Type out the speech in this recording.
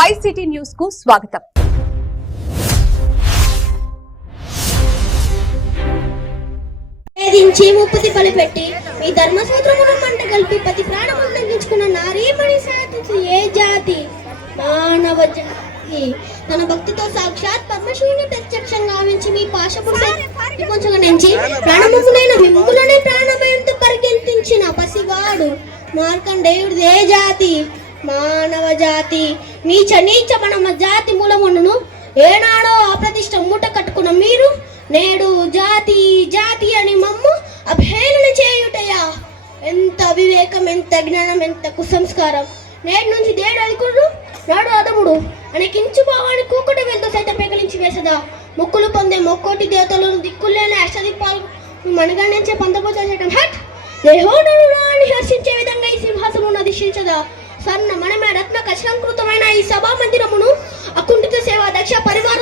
Five city న్యూస్కు స్వాగతం. వేధించి ముప్పుతి బలిపెట్టి మీ ధర్మసూత్రమును మంట కలిపి పతి ప్రాణములు తగ్గించుకున్న నారీమణి సాధించి ఏ జాతి మానవ జాతి తన భక్తితో సాక్షాత్ పరమశివుని ప్రత్యక్షంగా గావించి మీ పాశపుడు కొంచెం నుంచి ప్రాణముకునైన మిమ్ములనే ప్రాణభయంతో పరిగెత్తించిన పసివాడు మార్కండేయుడిది ఏ జాతి? మానవ జాతి. నీచ నీచ మనమ జాతి మూలమును ఏనాడో అప్రతిష్ట మూట కట్టుకున్న మీరు నేడు జాతి జాతి అని మమ్ము అభేళన చేయుటయా? ఎంత వివేకం ఎంత జ్ఞానం ఎంత కుసంస్కారం. నేటి నుంచి దేడు అనుకుడు నాడు అదముడు అనే కించు భావాన్ని కూకుటి వెళ్తూ సైతం పెకలించి వేసదా? మొక్కులు పొందే మొక్కోటి దేవతలను దిక్కులేని అష్టదీపాలు మనగణించే పంతపోత చేయటం. హట్! దేహోడు అని హర్షించే విధంగా ఈ సింహాసమును అధిష్ఠించదా? సన్న మనమే రత్న కష్టంకృతమైన ఈ సభా మందిరమును అకుంఠిత సేవ దక్ష పరివార